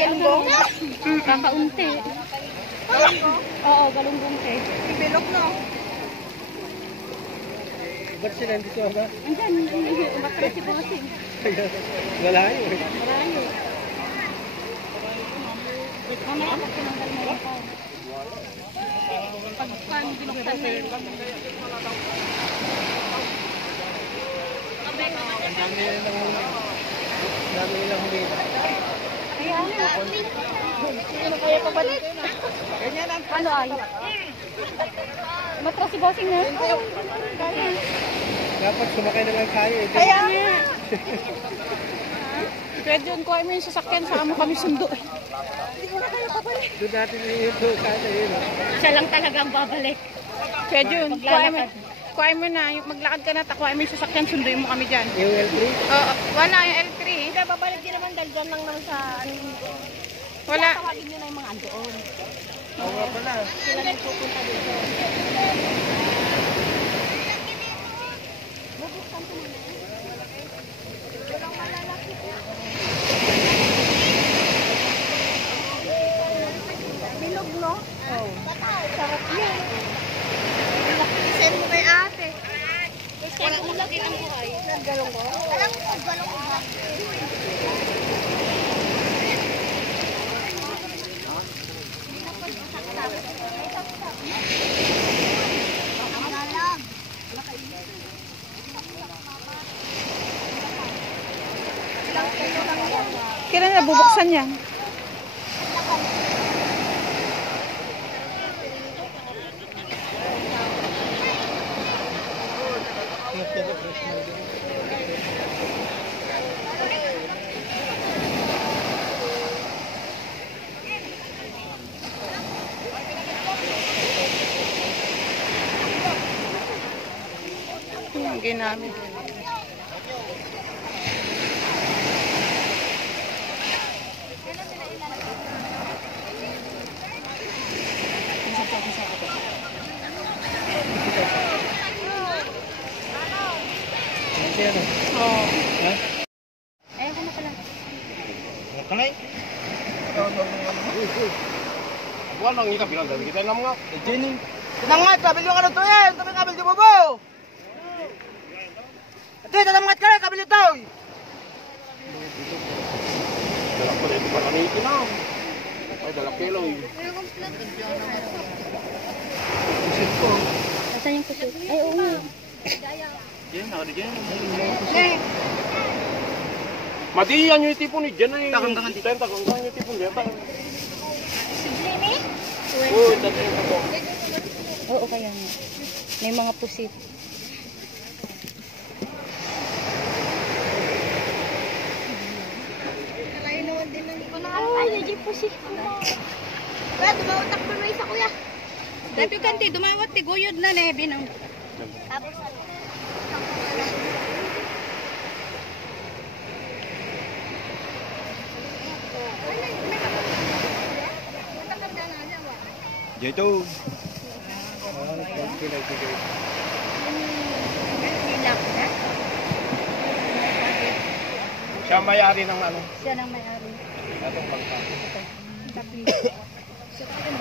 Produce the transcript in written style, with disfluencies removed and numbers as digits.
galunggong? Kakaunti. Oo, galunggong te. Bilog no? Ba't sila dito ba? Andyan, umatras si Bossing. Malayo. Marayo. Mamaya ako pinanggal mo yung pao. Pagpan, binuksan na yun. Ang dami nilang huli. Ang dami nilang huli. Kaya nga. Ano kaya pa ba dito na? Ganyan ang Ano ay? Umatras si Bossing na. Dapat sumakay naman tayo. Kaya nga. Pwede yun, kuha mo yung sasakyan, saka mo kami sundo. Hindi ko na kayo kapalik. Doon natin yung kaya yun. Siya lang talagang babalik. Pwede yun, kuha mo na, maglakad ka na, kuha mo yung sasakyan, sunduin mo kami dyan. Yung L3? Oo, wala yung L3. Hindi, babalik din naman dahil dyan lang naman sa ano. Wala. Tawagin nyo na yung mga andoon. Oo nga pala. Sila na pupunta dito. Bubuksan ko muna. Walang malalaki po. Bilog, no? Oo. Sarap yun. Send mo kay ate. Wala ulagi ang buhay. Galong ko? Alam mo, galong ba? Kailan na bubuksan yan? Yung ginamit. Oo. Ha? Ayaw ko na pala. Kalay? Buwan lang kita bilang dari kita enam nga. Jenny. Tinangat, kabil yung ano to yan. Tapi kabil di bobo. Ate, tinangat ka na, kabil ito. Dalam pada itu kan ini kita. Ay dalam kilo. Pusit ko. Nasaan yung pusit? Ay, oo nga. Yan, ada di dyan. Mati yan yung tipon ni dyan ay. Takang-takang dito. Takang-takang yung tipon dyan. Siblimi? Oh, dati yung ito. Oo, kaya nga. May mga pusit. Ay, yung pusit ko na. Kaya, dumawat ko na isa, kuya. Dati kanti, dumawat, tiguyod na na, binang. Tapos ano? Dito. Hilak na? Siya may-ari ng ano. Siya nang may-ari. Atong bangka. Tapi, siya ka rin